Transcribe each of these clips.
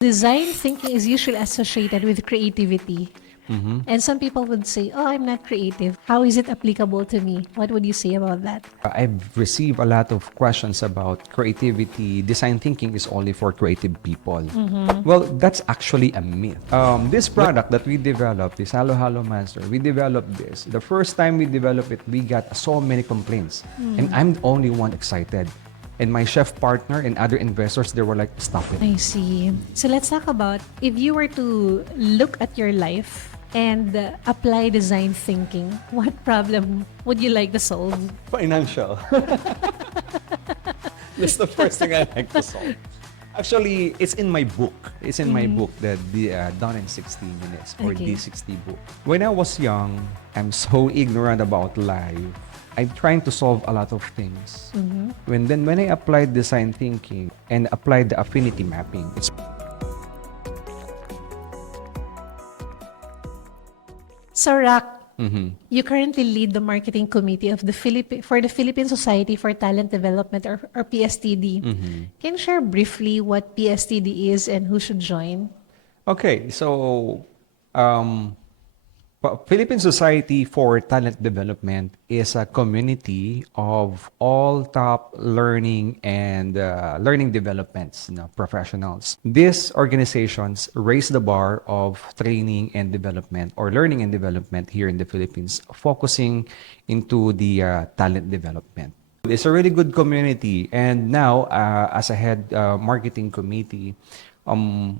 Design thinking is usually associated with creativity. And some people would say, oh, I'm not creative. How is it applicable to me? What would you say about that? I've received a lot of questions about creativity. Design thinking is only for creative people. Well, that's actually a myth. This product that we developed, this Halo Halo Master, we developed this. The first time we developed it, we got so many complaints. And I'm the only one excited. And my chef partner and other investors, they were like, stop it. I see. So let's talk about if you were to look at your life and apply design thinking, what problem would you like to solve? Financial. That's the first thing I like to solve. Actually, it's in my book. It's in my book, the Done in 60 Minutes, or Okay. D60 book. When I was young, I'm so ignorant about life. I'm trying to solve a lot of things. When I applied design thinking and applied the affinity mapping, it's So, Roq, you currently lead the marketing committee of the for the Philippine Society for Talent Development, or PSTD. Can you share briefly what PSTD is and who should join? okay. So, Philippine Society for Talent Development is a community of all top learning and learning developments, professionals. These organizations raise the bar of training and development, or learning and development here in the Philippines, focusing into the talent development. It's a really good community, and now as a head marketing committee,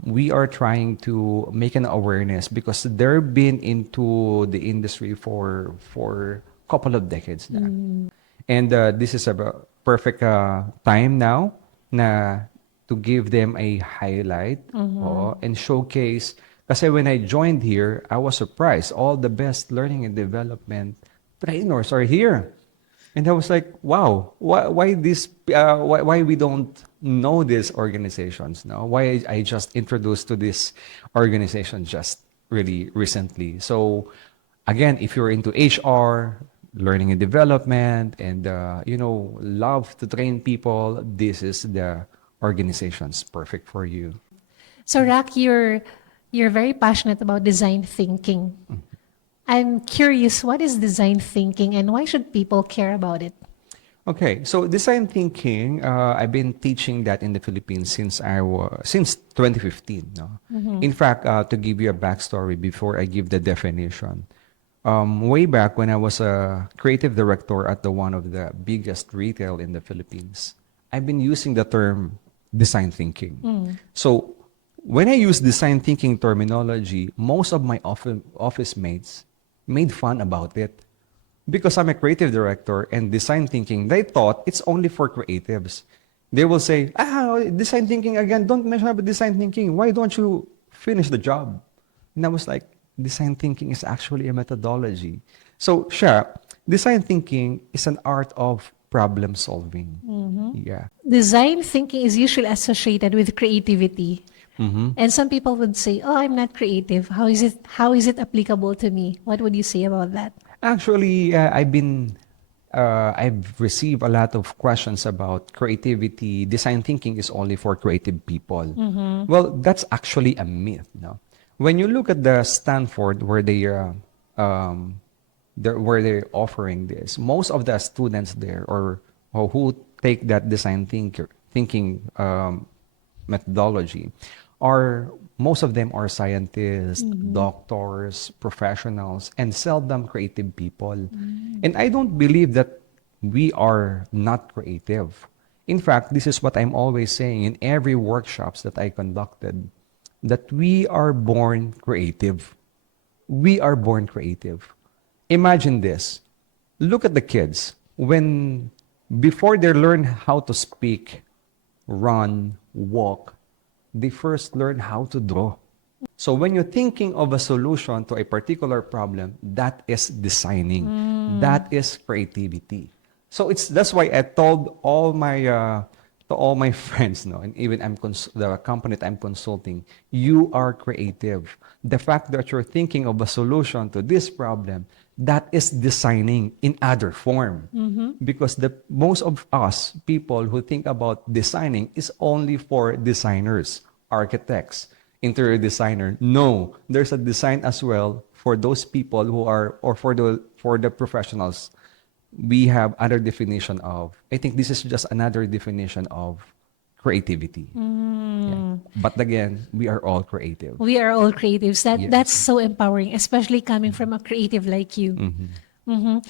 we are trying to make an awareness because they've been into the industry for a couple of decades now. And this is a perfect time now to give them a highlight and showcase. Kasi when I joined here, I was surprised. All the best learning and development trainers are here. And I was like, wow, why this? Why we don't know these organizations now? Why I just introduced to this organization just really recently? So, again, if you're into HR, learning and development, and love to train people, this is the organization's perfect for you. So, Roq, you're very passionate about design thinking. I'm curious, what is design thinking and why should people care about it? Okay, so design thinking, I've been teaching that in the Philippines since 2015. No? In fact, to give you a backstory before I give the definition, way back when I was a creative director at one of the biggest retail in the Philippines, I've been using the term design thinking. So when I use design thinking terminology, most of my office mates made fun about it. Because I'm a creative director and design thinking, they thought it's only for creatives. They will say, design thinking again, don't mention about design thinking. Why don't you finish the job? And I was like, design thinking is actually a methodology. So, Sha, design thinking is an art of problem solving. Yeah. Design thinking is usually associated with creativity. And some people would say, oh, I'm not creative. How is it applicable to me? What would you say about that? Actually, I've received a lot of questions about creativity. Design thinking is only for creative people. Well, that's actually a myth. No? When you look at the Stanford where they're offering this, most of the students there or who take that design thinking methodology most of them are scientists, doctors, professionals, and seldom creative people. And I don't believe that we are not creative. In fact, this is what I'm always saying in every workshops that I conducted, that we are born creative. We are born creative. Imagine this. Look at the kids. Before they learn how to speak, run, walk, they first learn how to draw. So when you're thinking of a solution to a particular problem, that is designing. That is creativity. So that's why I told all my to all my friends, and even the company that I'm consulting, you are creative. The fact that you're thinking of a solution to this problem, that is designing in other form. Because most of us people who think about designing is only for designers architects, interior designer. No, there's a design as well for those people who are, or for the professionals. We have other definition of, I think this is just another definition of creativity. Yeah. But again, we are all creative. We are all creatives. That's Yes. so empowering, especially coming from a creative like you. Mhm.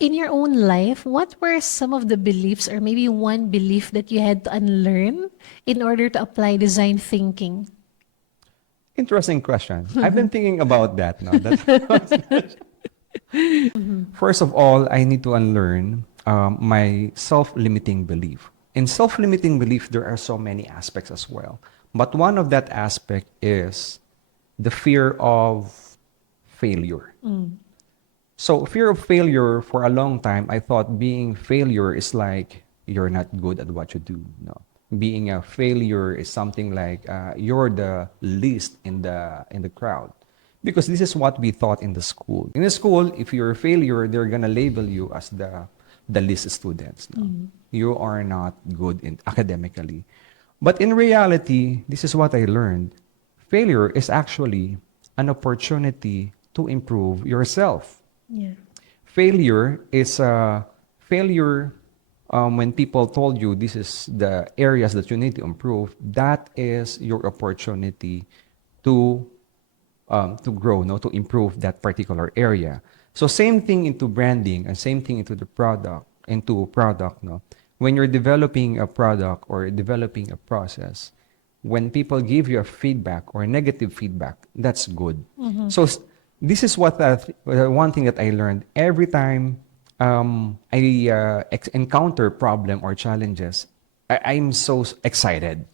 In your own life, what were some of the beliefs or maybe one belief that you had to unlearn in order to apply design thinking? Interesting question. I've been thinking about that now. First of all, I need to unlearn my self-limiting belief. In self-limiting belief, there are so many aspects as well. But one of that aspect is the fear of failure. So fear of failure, for a long time, I thought being failure is like you're not good at what you do. No, being a failure is something like you're the least in the crowd, because this is what we thought in the school. In the school, if you're a failure, they're gonna label you as the least students. No? You are not good in academically, but in reality, this is what I learned. Failure is actually an opportunity to improve yourself. Yeah. Failure is a failure when people told you this is the areas that you need to improve. That is your opportunity to grow, no, to improve that particular area. So same thing into branding and same thing into the product, no. When you're developing a product or developing a process, when people give you a feedback or negative feedback, that's good. So this is what one thing that I learned every time I encounter problem or challenges. I'm so excited.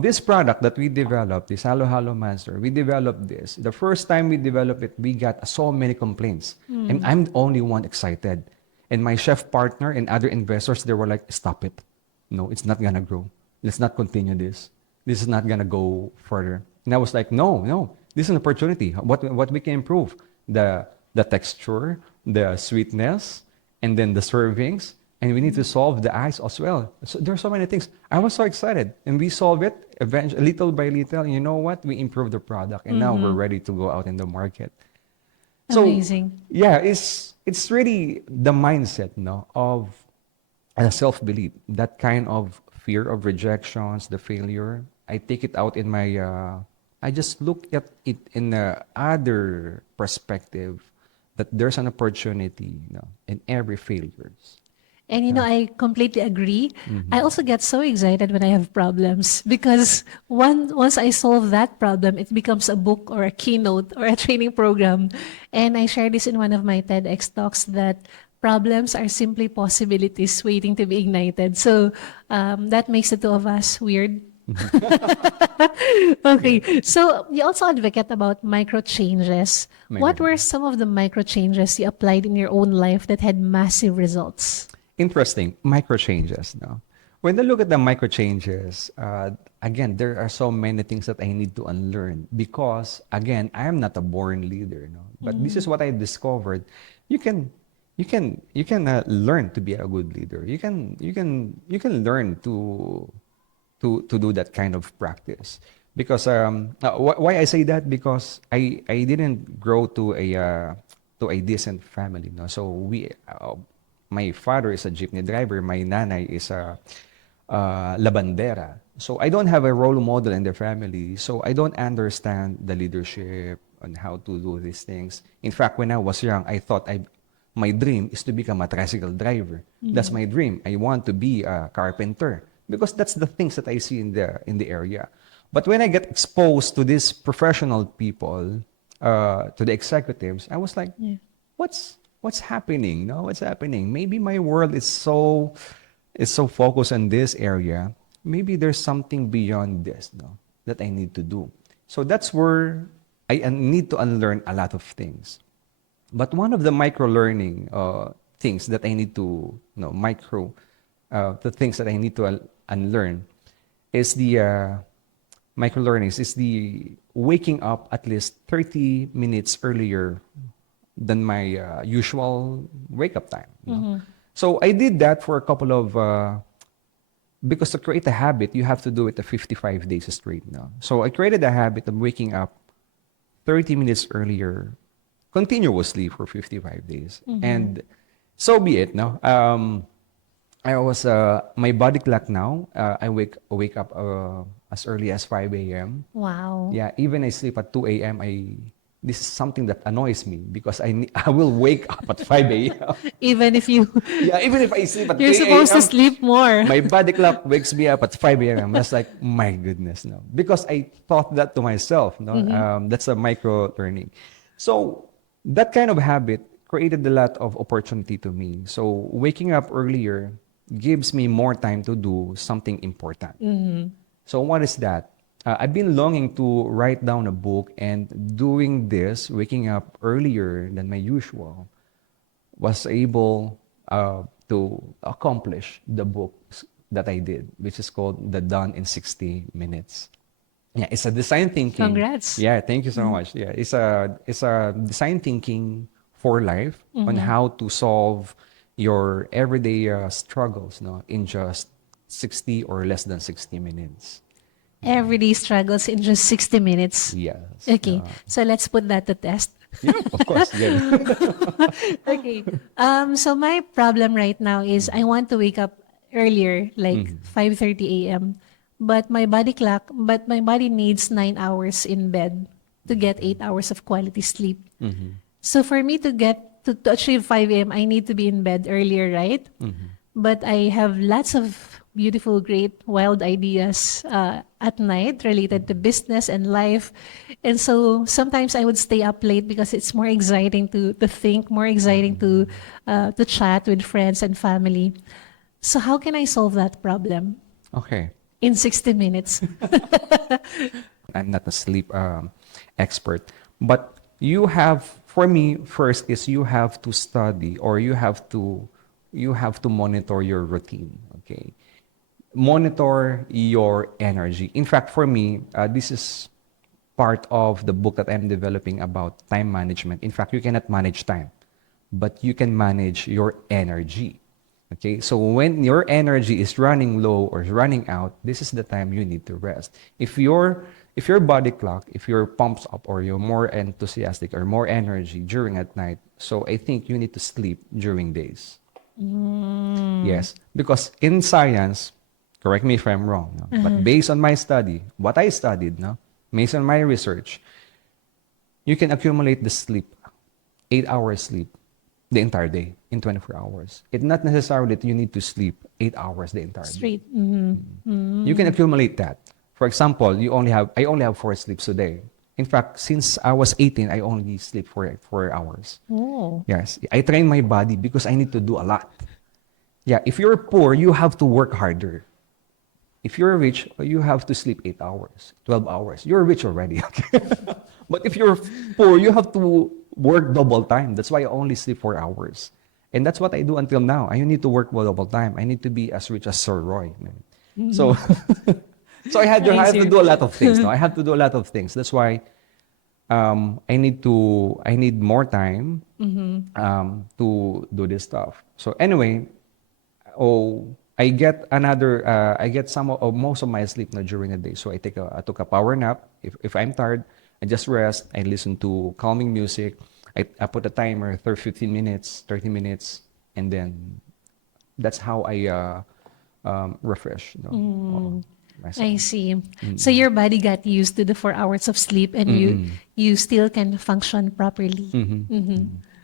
This product that we developed, this Halo Halo Master, we developed this. The first time we developed it, we got so many complaints. And I'm the only one excited. And my chef partner and other investors, they were like, stop it. No, it's not gonna grow. Let's not continue this. This is not gonna go further. And I was like, no, this is an opportunity. What we can improve? The texture, the sweetness, and then the servings. And we need to solve the ice as well. So there's so many things. I was so excited. And we solved it eventually, little by little. And you know what? We improved the product. And now we're ready to go out in the market. So, Amazing. yeah, it's really the mindset, no, of a self-belief, that kind of fear of rejections, the failure. I take it out in my, I just look at it in a other perspective, that there's an opportunity, in every failures. And I completely agree. I also get so excited when I have problems because once I solve that problem, it becomes a book or a keynote or a training program. And I share this in one of my TEDx talks that problems are simply possibilities waiting to be ignited. So that makes the two of us weird. Okay, so you also advocate about micro changes. What were some of the micro changes you applied in your own life that had massive results? Interesting, micro changes. No, when I look at the micro changes, again, there are so many things that I need to unlearn because, again, I am not a born leader. No, but this is what I discovered. You can, learn to be a good leader. You can learn to do that kind of practice. Because why I say that, because I didn't grow to a decent family. No, so my father is a jeepney driver. My nanay is a labandera. So I don't have a role model in the family. So I don't understand the leadership and how to do these things. In fact, when I was young, I thought my dream is to become a tricycle driver. That's my dream. I want to be a carpenter because that's the things that I see in the area. But when I get exposed to these professional people, to the executives, I was like, what's happening? No, what's happening? Maybe my world is so focused on this area. Maybe there's something beyond this, no, that I need to do. So that's where I need to unlearn a lot of things. But one of the micro learning things that I need to, the things that I need to unlearn is the micro learnings is the waking up at least 30 minutes earlier than my usual wake up time. So I did that for a couple of because to create a habit, you have to do it a 55 days straight. No? So I created a habit of waking up 30 minutes earlier continuously for 55 days. And so be it. No? I was my body clock now. I wake up as early as 5 a.m. Wow. Yeah, even I sleep at 2 a.m. This is something that annoys me because I will wake up at 5 a.m. Even if you Yeah, even if I sleep at you're 3 supposed to a.m., sleep more. my body clock wakes me up at 5 a.m. That's like, my goodness, no. Because I thought that to myself, no. That's a micro learning. So that kind of habit created a lot of opportunity to me. So waking up earlier gives me more time to do something important. So what is that? I've been longing to write down a book, and doing this, waking up earlier than my usual, was able to accomplish the books that I did, which is called The Done in 60 Minutes. Yeah, it's a design thinking. Congrats. Yeah, thank you so much. Yeah, it's a design thinking for life on how to solve your everyday struggles, no, in just 60 or less than 60 minutes. Everyday struggles in just 60 minutes. Yes. Okay, so let's put that to test. Yeah, of course. Yeah. Okay. So my problem right now is I want to wake up earlier, like 5:30 a.m. But my body needs 9 hours in bed to get 8 hours of quality sleep. So for me to achieve 5 a.m., I need to be in bed earlier, right? But I have lots of beautiful, great, wild ideas at night related to business and life. And so sometimes I would stay up late because it's more exciting to think, more exciting to chat with friends and family. So how can I solve that problem Okay. in 60 minutes? I'm not a sleep expert, but you have, for me, first is you have to study, or you have to monitor your routine. Okay, monitor your energy. In fact, for me, this is part of the book that I'm developing about time management. In fact, you cannot manage time, but you can manage your energy. Okay, so when your energy is running low or is running out, this is the time you need to rest. If your body clock, if you're pumps up or you're more enthusiastic or more energy during at night, so I think you need to sleep during days. Yes, because in science, correct me if I'm wrong, no? But based on my study, what I studied, no, based on my research, you can accumulate the sleep, 8 hours sleep, the entire day in 24 hours. It's not necessarily that you need to sleep 8 hours the entire day. Straight. Mm-hmm. You can accumulate that. For example, I only have 4 sleeps a day. In fact, since I was 18, I only sleep for 4 hours. Oh. Yes, I train my body because I need to do a lot. Yeah, if you're poor, you have to work harder. If you're rich, you have to sleep 8 hours, 12 hours. You're rich already. Okay? But if you're poor, you have to work double time. That's why I only sleep 4 hours. And that's what I do until now. I need to work double time. I need to be as rich as Sir Roy. So, so I Nice. have to do a lot of things. No, I have to do a lot of things. That's why I need more time to do this stuff. So anyway, I get some of most of my sleep now during the day. So I took a power nap. If I'm tired, I just rest. I listen to calming music. I put a timer, 15 minutes, 30 minutes, and then that's how I refresh, I myself. see. So your body got used to the 4 hours of sleep, and you still can function properly.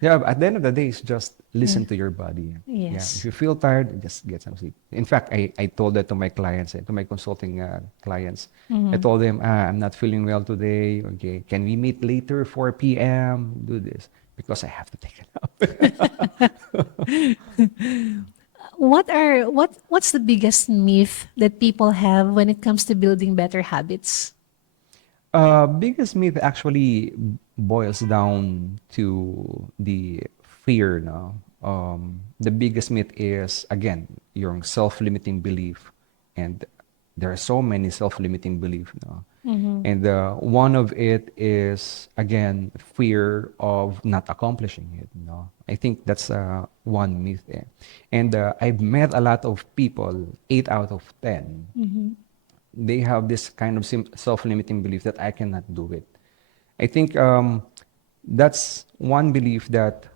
Yeah, but at the end of the day, it's just listen to your body. Yeah, if Yes. you feel tired, just get some sleep. In fact, I told that to my clients, to my consulting clients. I told them, I'm not feeling well today. Okay, can we meet later, 4 p.m.? Do this because I have to take a nap. What's the biggest myth that people have when it comes to building better habits? Biggest myth actually boils down to the fear. No, the biggest myth is again your self-limiting belief, and there are so many self-limiting belief. No, And one of it is, again, fear of not accomplishing it. I think that's one myth there. And I've met a lot of people, 8 out of 10. They have this kind of self-limiting belief that I cannot do it. I think that's one belief that,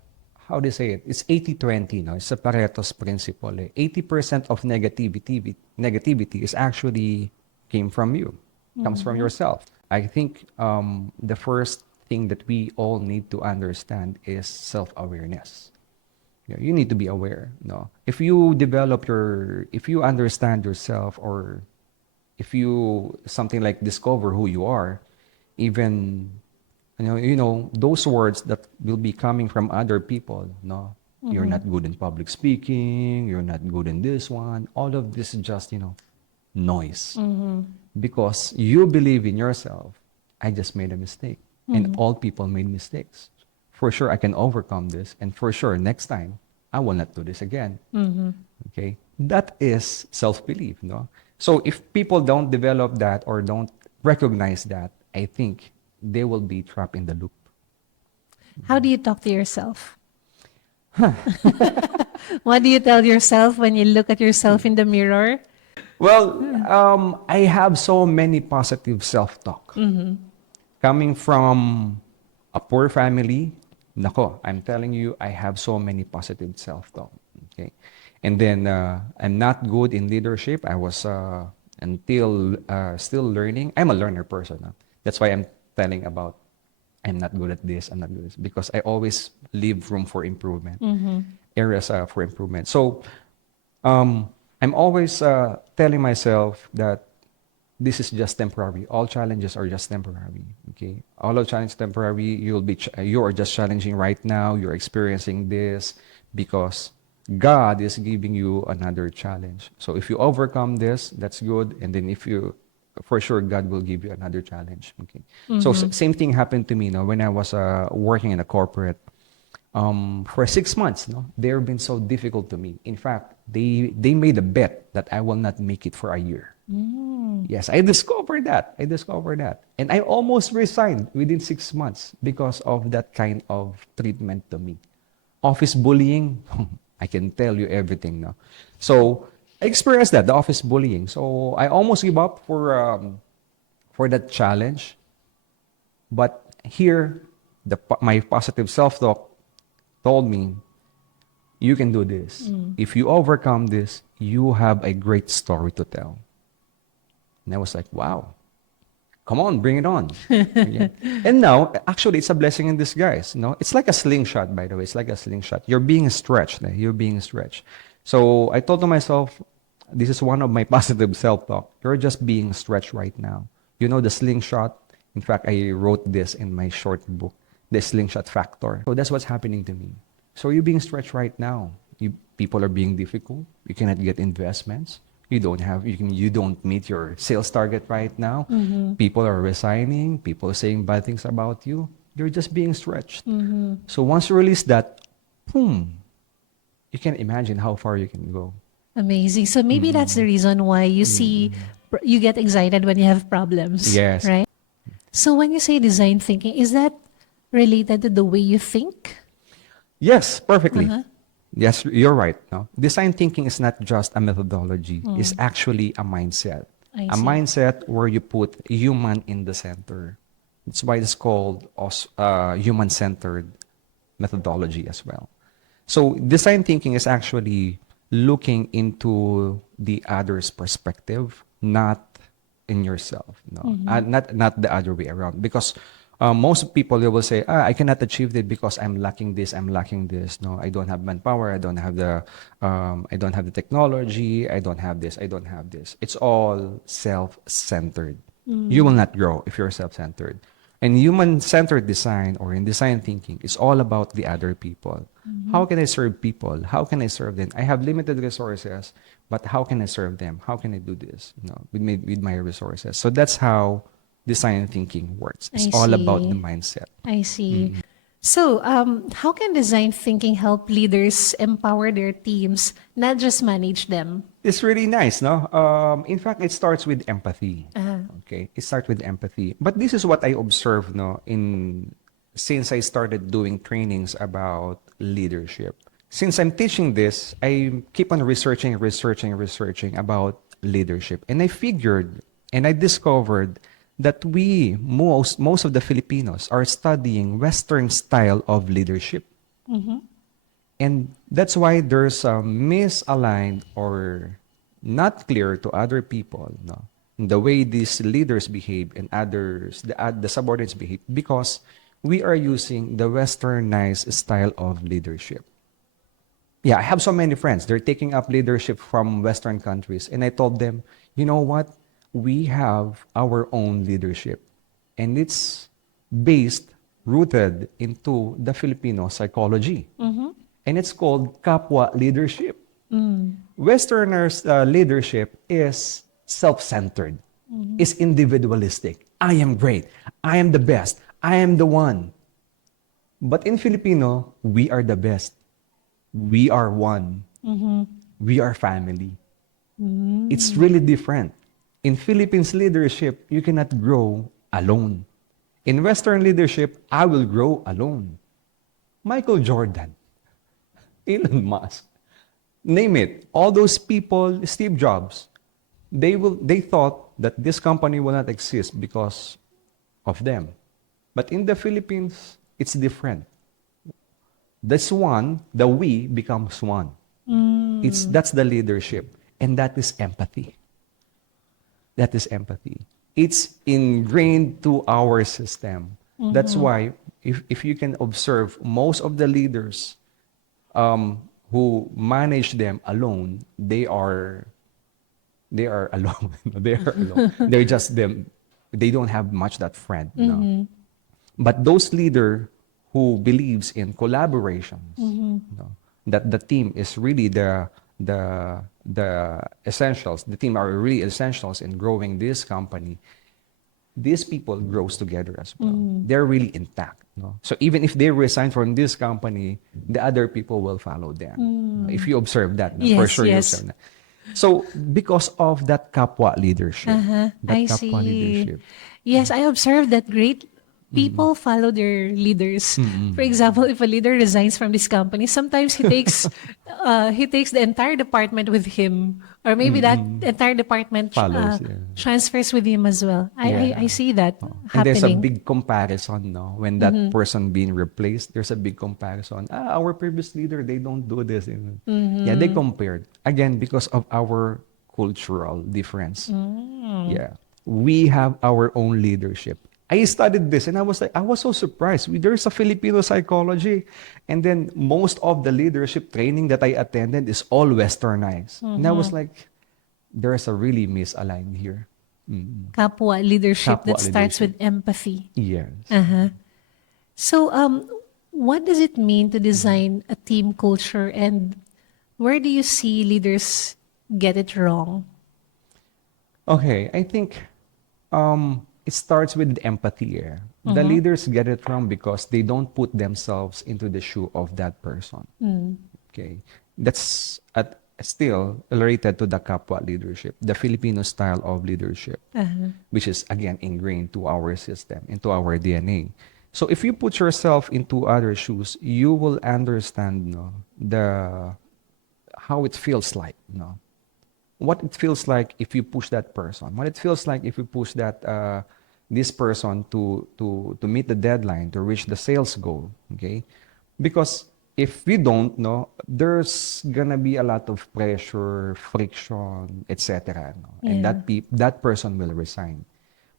how do you say it? It's 80-20, no? It's a Pareto's principle. 80% of negativity is actually came from you, comes from yourself. I think the first thing that we all need to understand is self-awareness. You need to be aware. If you if you understand yourself, or if you something like discover who you are, even those words that will be coming from other people, you're not good in public speaking, you're not good in this one, all of this is just noise, because you believe in yourself. I just made a mistake, and all people made mistakes. For sure I can overcome this, and for sure next time I will not do this again. Okay, that is self-belief. So if people don't develop that or don't recognize that, I think they will be trapped in the loop. How do you talk to yourself? What do you tell yourself when you look at yourself in the mirror? Well, I have so many positive self-talk. Coming from a poor family, nako, I'm telling you, I have so many positive self-talk. Okay, and then I'm not good in leadership. I was until still learning. I'm a learner person. That's why I'm telling about I'm not good at this, I'm not good at this, because I always leave room for improvement, areas for improvement. So I'm always telling myself that this is just temporary. All challenges are just temporary. Okay, all of challenges temporary. You are just challenging right now. You're experiencing this because God is giving you another challenge. So if you overcome this, that's good. And then for sure, God will give you another challenge. Okay. So same thing happened to me. When I was working in a corporate, for 6 months, they've been so difficult to me. In fact, they made a bet that I will not make it for a year. Yes, I discovered that. And I almost resigned within 6 months because of that kind of treatment to me. Office bullying, I can tell you everything now. So I experienced that, the office bullying. So I almost give up for that challenge. But here, my positive self-talk told me, you can do this. If you overcome this, you have a great story to tell. And I was like, wow, come on, bring it on. Yeah. And now, actually, it's a blessing in disguise. It's like a slingshot, by the way. It's like a slingshot. You're being stretched. You're being stretched. So I thought to myself, this is one of my positive self-talk. You're just being stretched right now. The slingshot. In fact, I wrote this in my short book, The Slingshot Factor. So that's what's happening to me. So you're being stretched right now. People are being difficult. You cannot get investments. You don't meet your sales target right now. People are resigning. People are saying bad things about you. You're just being stretched. So once you release that, boom, you can imagine how far you can go. Amazing. So maybe that's the reason why you get excited when you have problems. Yes. Right? So when you say design thinking, is that related to the way you think? Yes, perfectly. Yes, you're right. Design thinking is not just a methodology. It's actually a mindset. I A see. mindset where you put human in the center. That's why it's called human-centered methodology as well. So design thinking is actually looking into the other's perspective, not in yourself. Not the other way around. Because most people, they will say, I cannot achieve it because I'm lacking this, I'm lacking this. No, I don't have manpower, I don't have the technology, I don't have this, I don't have this. It's all self-centered. You will not grow if you're self-centered. And human-centered design, or in design thinking, is all about the other people. How can I serve people? How can I serve them? I have limited resources, but how can I serve them? How can I do this with my resources? So that's how design thinking works. It's I all about see. the mindset. I see. So, how can design thinking help leaders empower their teams, not just manage them? It's really nice, no? In fact, it starts with empathy. Okay, it starts with empathy. But this is what I observed, no, in since I started doing trainings about leadership. Since I'm teaching this, I keep on researching about leadership, and I figured and I discovered that we most of the Filipinos are studying Western style of leadership. And that's why there's a misaligned or not clear to other people, no, the way these leaders behave and others, the subordinates behave, because we are using the westernized style of leadership. Yeah, I have so many friends. They're taking up leadership from Western countries. And I told them, you know what? We have our own leadership. And it's based, rooted into the Filipino psychology. And it's called Kapwa leadership. Westerners' leadership is self-centered, is individualistic. I am great. I am the best. I am the one. But in Filipino, we are the best. We are one. We are family. It's really different. In Philippines leadership, you cannot grow alone. In Western leadership, I will grow alone. Michael Jordan, Elon Musk, name it. All those people, Steve Jobs, they thought that this company will not exist because of them. But in the Philippines, it's different. This one, the we becomes one. That's the leadership. And that is empathy. That is empathy. It's ingrained to our system. That's why if you can observe most of the leaders who manage them alone, they are alone. They are alone. They're just them. They don't have much that friend. No. But those leader who believes in collaborations, that the team is really the essentials. The team are really essentials in growing this company. These people grows together as well. They're really intact. No? So even if they resign from this company, the other people will follow them. If you observe that, no? For Yes, sure you yes. observe that. So because of that Kapwa leadership, that I Kapwa see. leadership, Yes, I observed that great people follow their leaders. For example, if a leader resigns from this company, sometimes he takes the entire department with him, or maybe that entire department follows. Yeah. transfers with him as well. I Yeah. see that And there's a happening. big comparison, no? When that person being replaced, there's a big comparison. Our previous leader, they don't do this. Yeah, they compared. Again, because of our cultural difference. Yeah. We have our own leadership. I studied this and I was so surprised. There's a Filipino psychology. And then most of the leadership training that I attended is all westernized. And I was like, there's a really misaligned here. Kapwa leadership Kapwa that starts leadership. with empathy. Yes. So, what does it mean to design a team culture, and where do you see leaders get it wrong? Okay, I think it starts with empathy. The leaders get it wrong because they don't put themselves into the shoe of that person. Okay, that's still related to the Kapwa leadership, the Filipino style of leadership, which is again ingrained to our system, into our DNA. So if you put yourself into other shoes, you will understand, no, the how it feels like, no, what it feels like if you push that person, what it feels like if you push that this person to meet the deadline, to reach the sales goal. Okay, because if we don't know, there's gonna be a lot of pressure, friction, etc. No? And Yeah. that person will resign.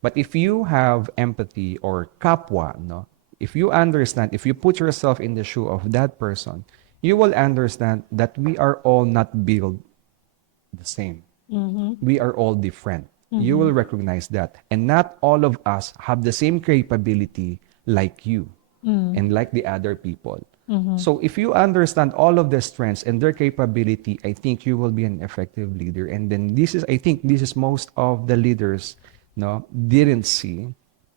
But if you have empathy or kapwa, no, if you understand, if you put yourself in the shoe of that person, you will understand that we are all not built the same. We are all different. You will recognize that. And not all of us have the same capability like you and like the other people. So if you understand all of the strengths and their capability, I think you will be an effective leader. And then I think this is most of the leaders, didn't see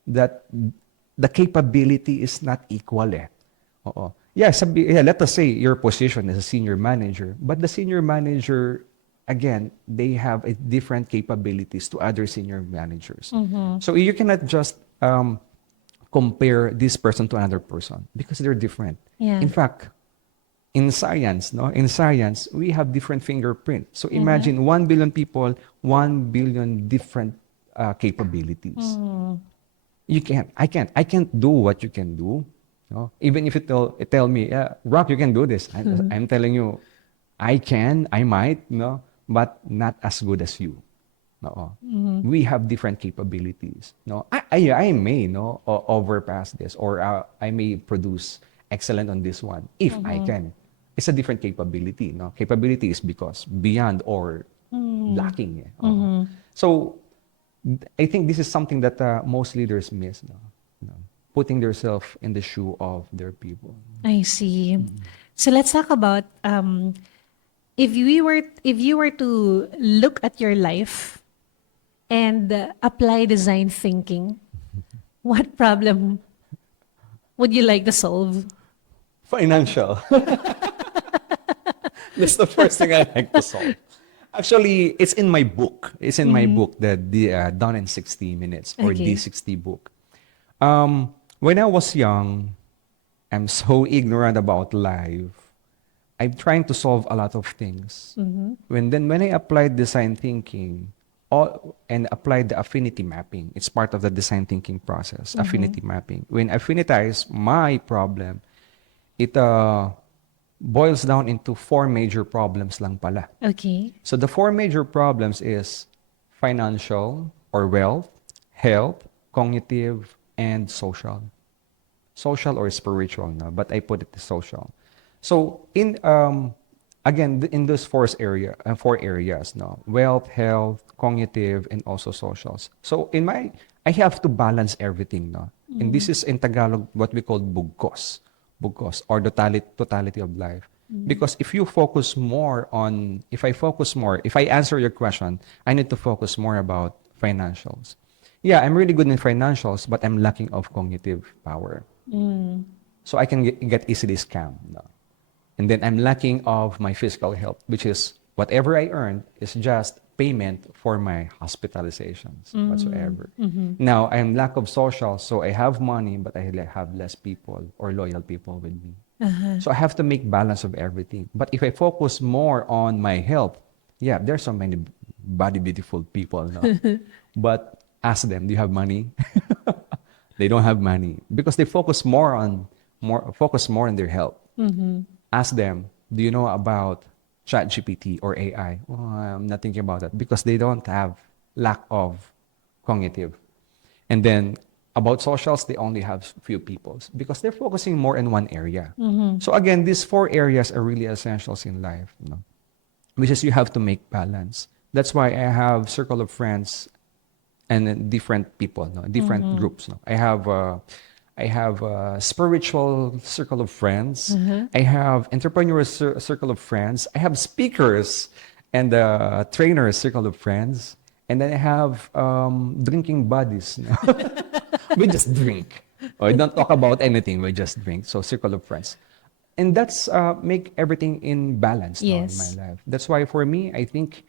that the capability is not equal. Oo. Let us say your position is a senior manager, but the senior manager, again, they have a different capabilities to other senior managers. So you cannot just compare this person to another person because they're different. Yeah. In fact, in science, no, in science, we have different fingerprints. So imagine 1 billion people, 1 billion different capabilities. I can't do what you can do. No? Even if it tell me, Roq, you can do this. I'm telling you, I might, no, but not as good as you. No. We have different capabilities. No, I may no overpass this, or I may produce excellent on this one if I can. It's a different capability. No, capability is because beyond or lacking. So I think this is something that most leaders miss. No? No? Putting themselves in the shoe of their people. I see. So let's talk about if you were to look at your life and apply design thinking, what problem would you like to solve? Financial. That's the first thing I like to solve. Actually, it's in my book. It's in my book, the Done in 60 Minutes or Okay. D60 book. When I was young, I'm so ignorant about life. I'm trying to solve a lot of things. When I applied design thinking, and applied the affinity mapping, it's part of the design thinking process. Affinity mapping. When I affinitize my problem, it boils down into four major problems lang pala. Okay. So the four major problems is financial or wealth, health, cognitive, and social. Social or spiritual, no? But I put it as social. So in again in those four areas, no, wealth, health, cognitive, and also socials. So I have to balance everything, no. And this is in Tagalog what we call bugkos or totality of life. Because if I answer your question, I need to focus more about financials. Yeah, I'm really good in financials, but I'm lacking of cognitive power. So I can get easily scammed. No? And then I'm lacking of my physical health, which is whatever I earn is just payment for my hospitalizations whatsoever. Now, I'm lack of social, so I have money, but I have less people or loyal people with me. So I have to make balance of everything. But if I focus more on my health, yeah, there's so many body beautiful people now. But ask them, do you have money? They don't have money because they focus more on their health. Ask them, do you know about ChatGPT or AI? Oh, I'm not thinking about that because they don't have lack of cognitive. And then about socials, they only have few people because they're focusing more in one area. So again, these four areas are really essentials in life, you know, which is you have to make balance. That's why I have circle of friends and then different people, no, different groups. No. I have a spiritual circle of friends. I have entrepreneurial circle of friends. I have speakers and trainers circle of friends. And then I have drinking buddies. No? We just drink. We don't talk about anything. We just drink. So circle of friends. And that's make everything in balance no, in my Yes. life. That's why for me, I think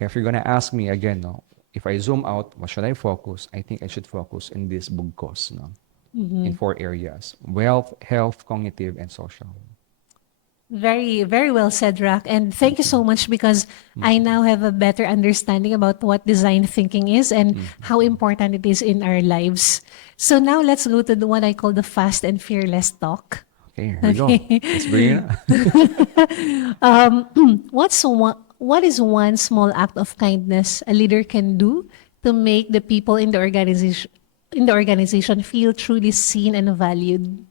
if you're gonna ask me again, no, if I zoom out, what should I focus? I think I should focus in this bugkos, no, in four areas: wealth, health, cognitive, and social. Very, very well said, Roq. And thank you so much because I now have a better understanding about what design thinking is and how important it is in our lives. So now let's go to the what I call the fast and fearless talk. Okay, here we go. Okay. Let's bring it up. What is one small act of kindness a leader can do to make the people in the organization feel truly seen and valued?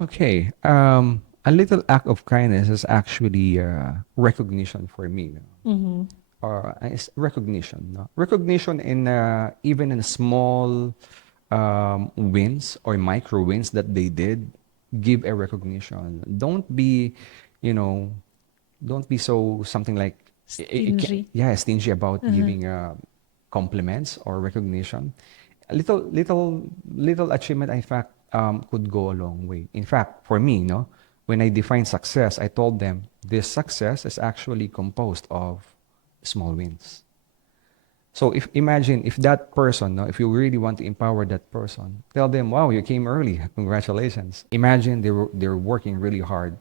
Okay, a little act of kindness is actually recognition for me. No? It's recognition. No? Recognition in even in small wins or micro wins that they did, give a recognition. Don't be, you know, don't be so something like Stingy. yeah, stingy about giving compliments or recognition. A little achievement, in fact, could go a long way. In fact, for me, when I define success, I told them this success is actually composed of small wins. So if imagine if that person, no, if you really want to empower that person, tell them, "Wow, you came early. Congratulations." Imagine they're working really hard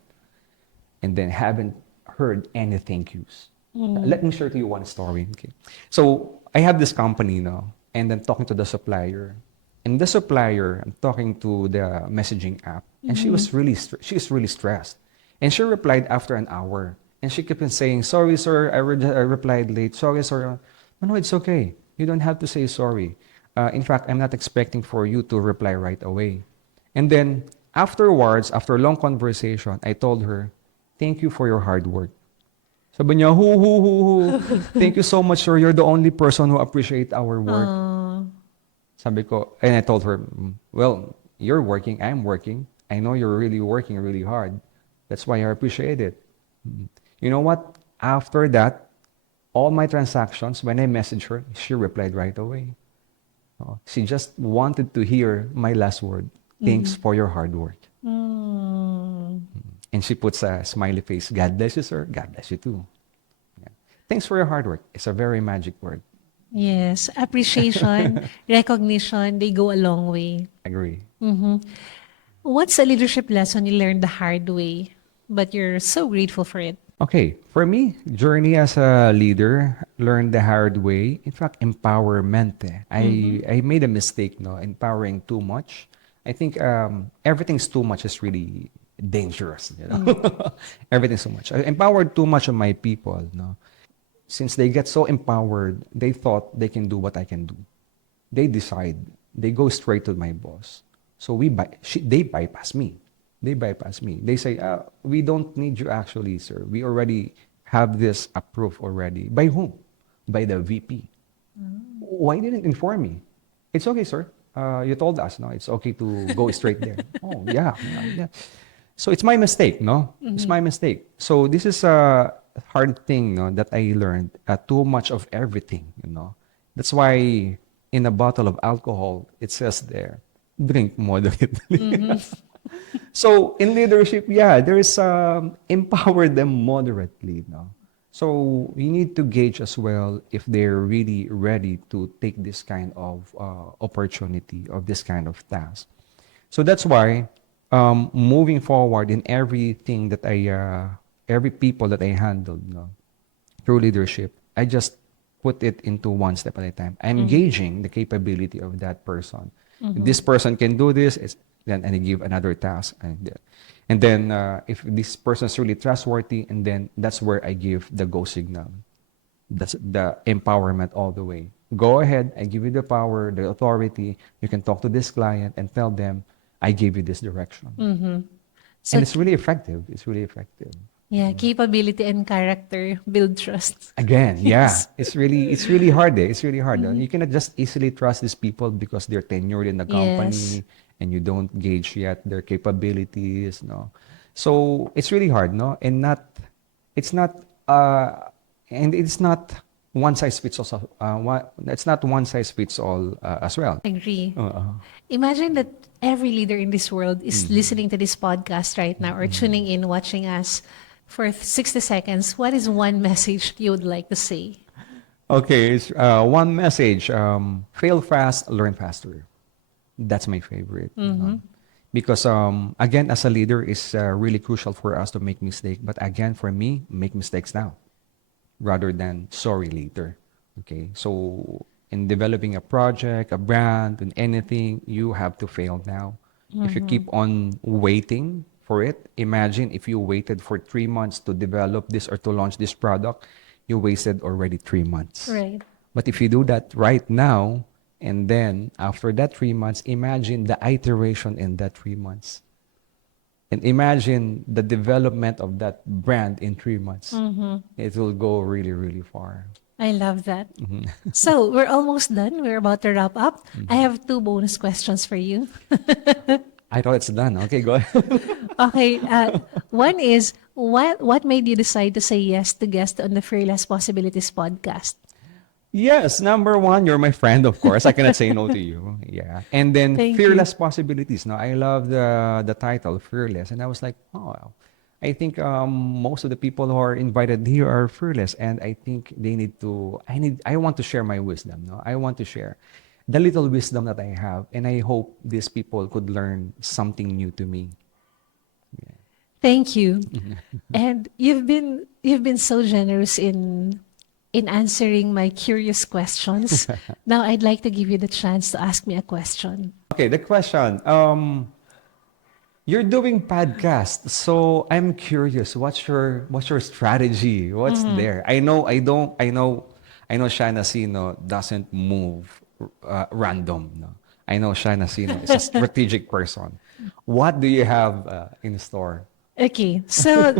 and then haven't heard any thank yous. Let me share to you one story. Okay, so I have this company now, and I'm talking to the supplier, and the supplier, I'm talking to the messaging app, and she's really stressed, and she replied after an hour, and she kept on saying, "Sorry, sir, I replied late. Sorry, sir." No, it's okay. You don't have to say sorry. In fact, I'm not expecting for you to reply right away. And then afterwards, after a long conversation, I told her, "Thank you for your hard work." Sabi niya, hu. Thank you so much, sir. You're the only person who appreciate our work. Uh, Sabi ko, and I told her, well, you're working, I'm working. I know you're really working really hard. That's why I appreciate it. You know what? After that, all my transactions, when I messaged her, she replied right away. She just wanted to hear my last word. Thanks for your hard work. mm. And she puts a smiley face. God bless you, sir. God bless you too. Yeah. Thanks for your hard work. It's a very magic word. Yes, appreciation, recognition, they go a long way. Agree. What's a leadership lesson you learned the hard way, but you're so grateful for it? Okay, for me, journey as a leader, learned the hard way. In fact, empowerment. I made a mistake, empowering too much. I think everything's too much is really dangerous. Everything's too much. I empowered too much of my people. Since they get so empowered, they thought they can do what I can do. They decide. They go straight to my boss. So they bypass me. They bypass me. They say, we don't need you actually, sir. We already have this approved already. By whom? By the VP. Why didn't inform me? It's okay, sir. You told us, no? It's okay to go straight there. Oh, yeah. So it's my mistake, no? It's my mistake. So this is a hard thing, that I learned. Too much of everything. That's why in a bottle of alcohol, it says there, drink moderately. So in leadership, there is empower them moderately. So you need to gauge as well if they're really ready to take this kind of opportunity of this kind of task. So that's why moving forward in everything that every people that I handled through leadership, I just put it into one step at a time. I'm gauging the capability of that person. This person can do this, then I give another task. And then if this person is really trustworthy, and then that's where I give the go signal. That's the empowerment all the way. Go ahead, I give you the power, the authority. You can talk to this client and tell them, I gave you this direction. So, And it's really effective. It's really effective. yeah, capability and character build trust. Again, Yes. it's really hard. It's really hard. You cannot just easily trust these people because they're tenured in the company, Yes. and you don't gauge yet their capabilities. So it's really hard, it's not and it's not one size fits all. It's not one size fits all as well. Agree. Uh-uh. Imagine that every leader in this world is listening to this podcast right now or tuning in, watching us for 60 seconds. What is one message you would like to say? Okay, it's, one message: fail fast, learn faster. That's my favorite. Because again, as a leader, it's really crucial for us to make mistakes. But again, for me, make mistakes now, rather than sorry later. Okay, so in developing a project, a brand, and anything, you have to fail now. If you keep on waiting for it, imagine if you waited for 3 months to develop this or to launch this product, you wasted already 3 months. Right. But if you do that right now, and then after that 3 months, imagine the iteration in that 3 months. And imagine the development of that brand in 3 months. It will go really, really far. I love that. So we're almost done. We're about to wrap up. I have 2 bonus questions for you. I thought it's done. Okay, go ahead. Okay. One is, what made you decide to say yes to guest on the Fearless Possibilities podcast? Yes, number one, you're my friend, of course. I cannot say no to you. Yeah. And then Thank you. Fearless Possibilities. No, I love the title, Fearless. And I was like, oh, wow. I think most of the people who are invited here are fearless, and I think they need to. I want to share my wisdom. No, I want to share the little wisdom that I have, and I hope these people could learn something new to me. Thank you. And you've been so generous in answering my curious questions. Now I'd like to give you the chance to ask me a question. Okay, the question. You're doing podcast, so I'm curious. What's your strategy? What's there? I know Sha Nacino doesn't move random. No, I know Sha Nacino is a strategic person. What do you have in store? Okay, so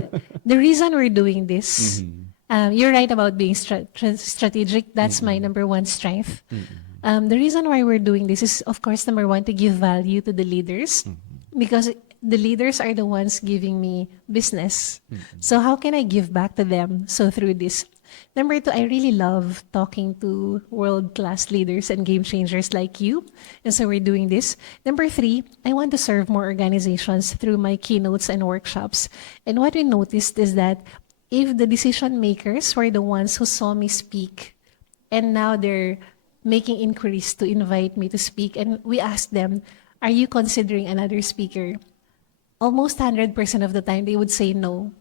the reason we're doing this, you're right about being strategic. That's my number one strength. The reason why we're doing this is, of course, number one, to give value to the leaders, because the leaders are the ones giving me business. So how can I give back to them? So through this. Number two, I really love talking to world-class leaders and game changers like you. And so we're doing this. Number three, I want to serve more organizations through my keynotes and workshops. And what we noticed is that if the decision makers were the ones who saw me speak, and now they're making inquiries to invite me to speak, and we asked them, are you considering another speaker? Almost 100% of the time, they would say no.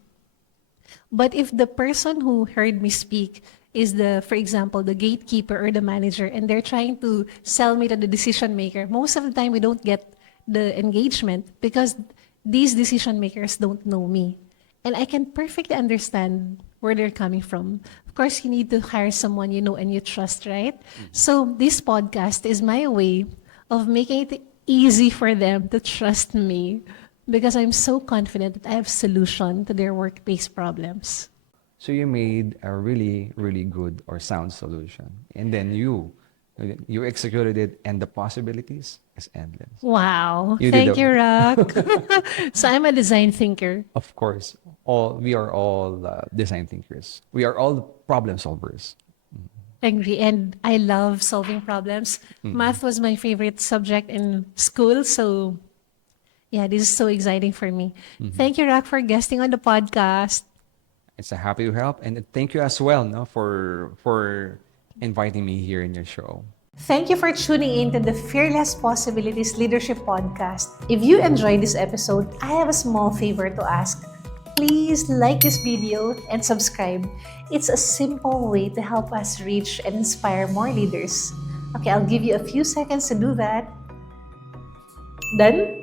But if the person who heard me speak is for example, the gatekeeper or the manager, and they're trying to sell me to the decision maker, most of the time we don't get the engagement because these decision makers don't know me. And I can perfectly understand where they're coming from. Of course, you need to hire someone you know and you trust, right? So this podcast is my way of making it easy for them to trust me, because I'm so confident that I have solution to their workplace problems. So you made a really, really good or sound solution, and then you executed it, and the possibilities is endless. Wow. You did Thank you, Roq. So I'm a design thinker. Of course, we are all design thinkers. We are all problem solvers. Agree. And I love solving problems. Math was my favorite subject in school. So yeah, this is so exciting for me. Thank you, Roq, for guesting on the podcast. It's a happy to help, and thank you as well, no, for inviting me here in your show. Thank you for tuning in to the Fearless Possibilities Leadership Podcast. If you enjoyed this episode, I have a small favor to ask. Please like this video and subscribe. It's a simple way to help us reach and inspire more leaders. Okay, I'll give you a few seconds to do that. Done?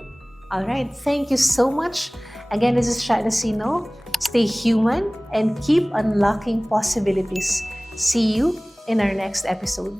All right, thank you so much. Again, this is Sha Nacino. Stay human and keep unlocking possibilities. See you in our next episode.